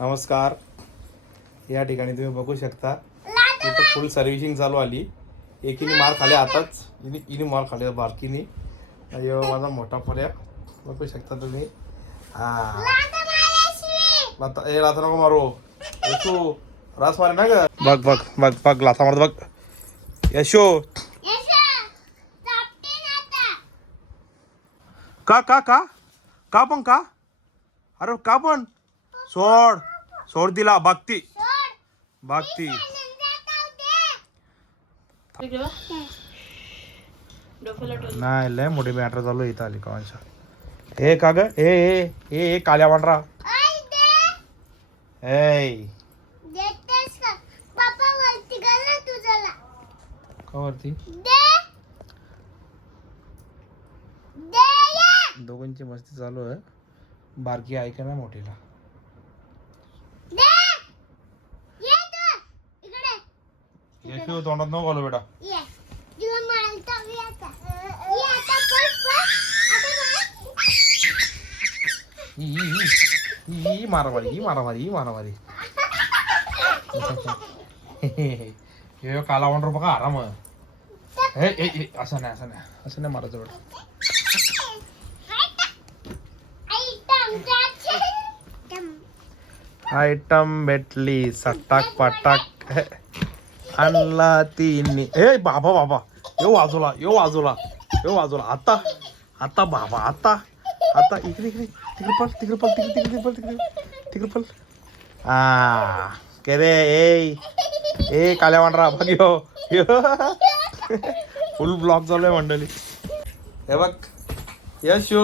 नमस्कार. या ठिकाणी तुम्ही बघू शकता इथं फुल सर्व्हिसिंग चालू आली. एकीने मार खाले आताच, इनी मार खाले बारकीनी. अयो माझा मोठा पर्या बघू शकता तुम्ही. लाता नको मारू यशू, रास मारे ना ग. बघ बघ बघ बघ लाथा मारत बघ यशू. का का का का पण का, अरे का पण सोड सोड दिला बागती बागती. नाही लय मोठी मॅटर चालू इथं आली कामांच्या. हे का ग ए ए ए काल्या वांडरा ए का वरती. दोघांची मस्ती चालू आहे. बारकी ऐका ना मोठीला. यशू तोंडात नको घालू बेटा. ही मारामारी ही मारामारी ही मारामारी. हे काला वांडर बघा आराम. असं नाही असं नाही असं नाही मारायचं बेटा. आयटम भेटली सटाक पटाक आणला तिने. ए बाबा बाबा यो वाजवला यो वाजवला यो वाजवला. आता आता बाबा आता आता इकडे इकडे तिकडे पल तिकडे पल तिकडे तिकडे पल तिकडे तिकडे पल. के रे ए काल्या वांडरा बघ यो फुल ब्लॉक चालू आहे मंडळी. हे बघ यशो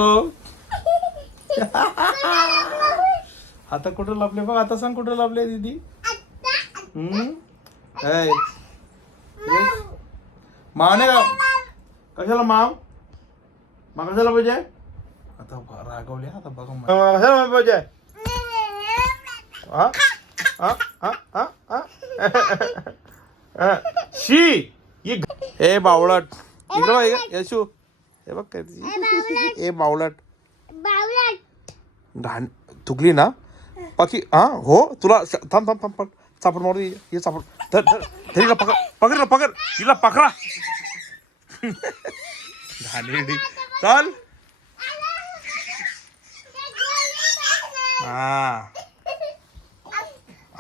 आता कुठं लपले बघ. आता सांग कुठं लपले दीदी. माने का कशाला माम मा कशाला पाहिजे. आता रागवले आता बघा कशाला पाहिजे. शी ये ए बावळट इकडे बघ यशू. हे बघ काय ए बावळट घाण थुकली ना बाकी. हो तुला थांब थांब थांब चापड मारू. ये चापड धर धर धरीला पकड पकड ना पकड तिला पकडा. घाणेरडी चल.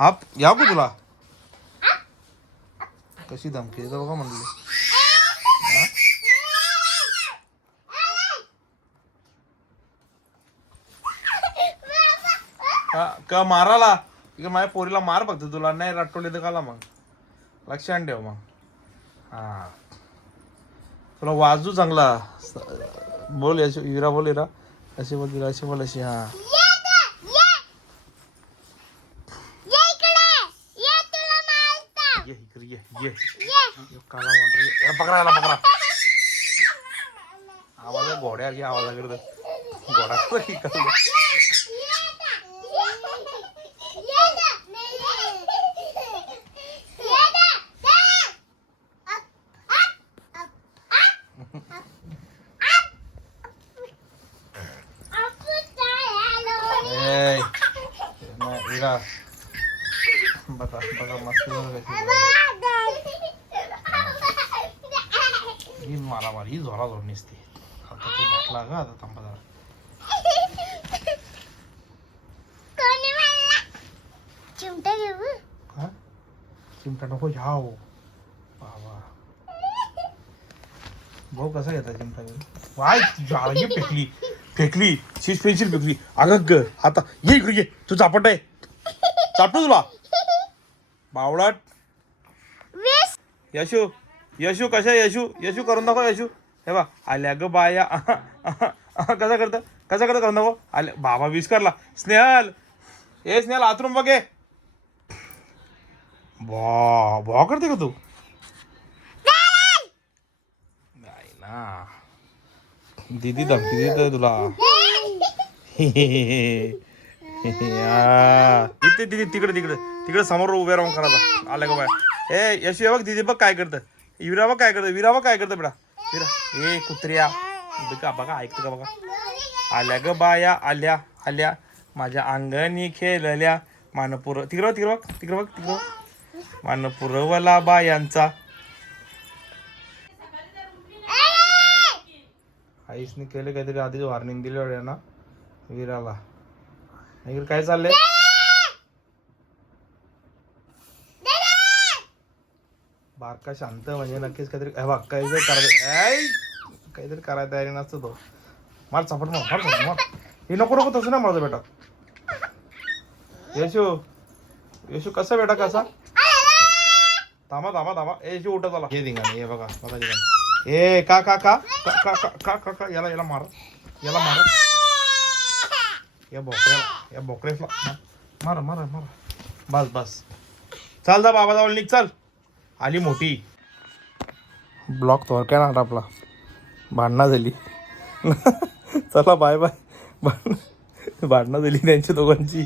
आप याव का तुला कशी धमकी देतो बघा म्हणले. का माराला इकडे माझ्या पोरीला मार बघतो तुला नाही रट्टोली तर काला मग लक्षात ठेव मग. तुला वाजू चांगला बोल यशू इरा बोल इरा अशी बोल इरा अशी बोल अशी. ये काला वांडरा पकडायला पकडा. आवाज घोड्या की आवाज करत घोडा. बघा बघा मस्त ही मारामारी ही जोरा जोड नसते. आता ते भेटला ग आता थांबा जरा. चिमटा नको घ्याव बाबा. भाऊ कसा घेता चिमटा घेऊन. वाय हे फेकली फेकली शीश पेन्सिल फेकली. अगं ग आता ये इकडे ये तू चापट आहे चापटू तुला बावळाट. यशू यशू कशा यशू यशू करून दाखव यशू. हे बा आल्या ग बाया कसा करतं करून दाखव. आल्या बाबा विस्कारला. स्नेहल ए स्नेहल आतरून बघे. भा करते का तू. नाही ना दीदी धमकी देत तुला. इथे दीदी तिकडे तिकडे तिकडे समोर उभे राहून करायचा. आल्या ग बाया ए यशू बघ दीदी बघ काय करतं. विरा बघ काय करतं. विरा बघ काय करतं बेटा. विरा ए कुत्र्या बघा बघा ऐकतं का बघा. आल्या ग बाया आल्या आल्या माझ्या अंगणी खेळल्या मानपुर तिकडं बघ, तिकडं बघ, तिकडं बघ, तिकडं बघ. मानपुरवला बायांचा. आईसने केले काहीतरी आधीच वॉर्निंग दिली ना वीराला. नाही काय चाललंय? बारका शांत म्हणजे नक्कीच काहीतरी काहीतरी करायचं. काहीतरी करायला तयारी नसतो तो. मार चापट मार, मार चापट मार. हे नको नको तसं ना माझा बेटा. यशू यशू कसा बेटा कसा? थांबा थांबा थांबा. यशू उठा चला. हे धिंगाणे हे बघा बघा धिंगाणे. ए का का का का का का का का याला याला मार, याला मार. या बोकड्याला, या बोकड्याला मार मार मार. बस बस चाल जा बाबा जाऊन निघ चल. आली मोठी. ब्लॉक थोडक्या ना आपला. भांडणं झाली. चला बाय बाय. भांडणं झाली त्यांची दोघांची.